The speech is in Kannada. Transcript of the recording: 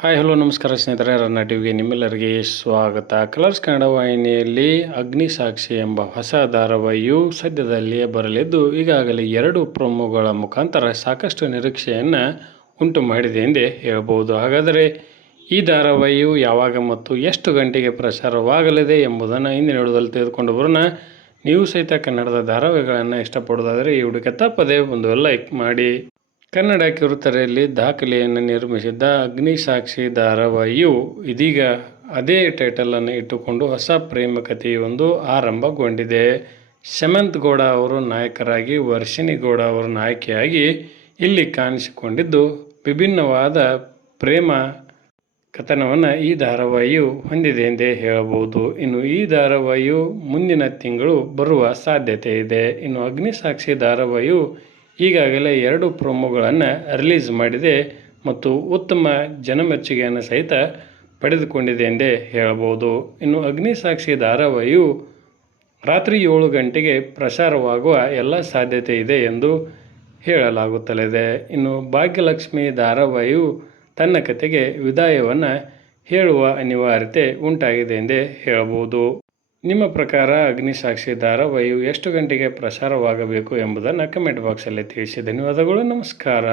ಹಾಯ್ ಹಲೋ ನಮಸ್ಕಾರ ಸ್ನೇಹಿತರೆ, ರನ್ನ ಟಿವಿಗೆ ನಿಮ್ಮೆಲ್ಲರಿಗೆ ಸ್ವಾಗತ. ಕಲರ್ಸ್ ಕನ್ನಡ ವಾಹಿನಿಯಲ್ಲಿ ಅಗ್ನಿಸಾಕ್ಷಿ ಎಂಬ ಹೊಸ ಧಾರಾವಾಹಿಯು ಸದ್ಯದಲ್ಲಿಯೇ ಬರಲಿದ್ದು, ಈಗಾಗಲೇ 2 ಪ್ರೊಮೋಗಳ ಮುಖಾಂತರ ಸಾಕಷ್ಟು ನಿರೀಕ್ಷೆಯನ್ನು ಉಂಟು ಮಾಡಿದೆ ಎಂದೇ ಹೇಳ್ಬೋದು. ಹಾಗಾದರೆ ಈ ಧಾರಾವಾಹಿಯು ಯಾವಾಗ ಮತ್ತು ಎಷ್ಟು ಗಂಟೆಗೆ ಪ್ರಸಾರವಾಗಲಿದೆ ಎಂಬುದನ್ನು ಇಂದಿನ ವಿಡಿಯೋದಲ್ಲಿ ತೆಗೆದುಕೊಂಡು ಬರೋಣ. ನೀವು ಸಹಿತ ಕನ್ನಡದ ಧಾರಾವಾಹಿಗಳನ್ನು ಇಷ್ಟಪಡೋದಾದರೆ ಈ ವಿಡಿಯೋಕ್ಕೆ ತಪ್ಪದೆ ಒಂದು ಲೈಕ್ ಮಾಡಿ. ಕನ್ನಡ ಕಿರುತೆರೆಯಲ್ಲಿ ದಾಖಲೆಯನ್ನು ನಿರ್ಮಿಸಿದ್ದ ಅಗ್ನಿಸಾಕ್ಷಿ ಧಾರಾವಾಹಿಯು ಇದೀಗ ಅದೇ ಟೈಟಲನ್ನು ಇಟ್ಟುಕೊಂಡು ಹೊಸ ಪ್ರೇಮ ಕಥೆಯೊಂದು ಆರಂಭಗೊಂಡಿದೆ. ಶಮಂತ್ ಗೌಡ ಅವರು ನಾಯಕರಾಗಿ, ವರ್ಷಿಣಿ ಗೌಡ ಅವರು ನಾಯಕಿಯಾಗಿ ಇಲ್ಲಿ ಕಾಣಿಸಿಕೊಂಡಿದ್ದು, ವಿಭಿನ್ನವಾದ ಪ್ರೇಮ ಕಥನವನ್ನು ಈ ಧಾರಾವಾಹಿಯು ಹೊಂದಿದೆ ಎಂದೇ ಹೇಳಬಹುದು. ಇನ್ನು ಈ ಧಾರಾವಾಹಿಯು ಮುಂದಿನ ತಿಂಗಳು ಬರುವ ಸಾಧ್ಯತೆ ಇದೆ. ಇನ್ನು ಅಗ್ನಿಸಾಕ್ಷಿ ಧಾರಾವಾಹಿಯು ಈಗಾಗಲೇ 2 ಪ್ರೊಮೋಗಳನ್ನು ರಿಲೀಸ್ ಮಾಡಿದೆ ಮತ್ತು ಉತ್ತಮ ಜನಮೆಚ್ಚುಗೆಯನ್ನು ಸಹಿತ ಪಡೆದುಕೊಂಡಿದೆ ಎಂದೇ ಹೇಳಬಹುದು. ಇನ್ನು ಅಗ್ನಿಸಾಕ್ಷಿ ಧಾರಾವಾಹಿಯು ರಾತ್ರಿ 7 ಗಂಟೆಗೆ ಪ್ರಸಾರವಾಗುವ ಎಲ್ಲ ಸಾಧ್ಯತೆ ಇದೆ ಎಂದು ಹೇಳಲಾಗುತ್ತಲಿದೆ. ಇನ್ನು ಭಾಗ್ಯಲಕ್ಷ್ಮಿ ಧಾರಾವಾಹಿಯು ತನ್ನ ಕಥೆಗೆ ವಿದಾಯವನ್ನು ಹೇಳುವ ಅನಿವಾರ್ಯತೆ ಉಂಟಾಗಿದೆ ಎಂದೇ ಹೇಳಬಹುದು. ನಿಮ್ಮ ಪ್ರಕಾರ ಅಗ್ನಿಸಾಕ್ಷಿ ಧಾರಾವಾಹಿಯು ಎಷ್ಟು ಗಂಟೆಗೆ ಪ್ರಸಾರವಾಗಬೇಕು ಎಂಬುದನ್ನು ಕಮೆಂಟ್ ಬಾಕ್ಸಲ್ಲಿ ತಿಳಿಸಿ. ಧನ್ಯವಾದಗಳು, ನಮಸ್ಕಾರ.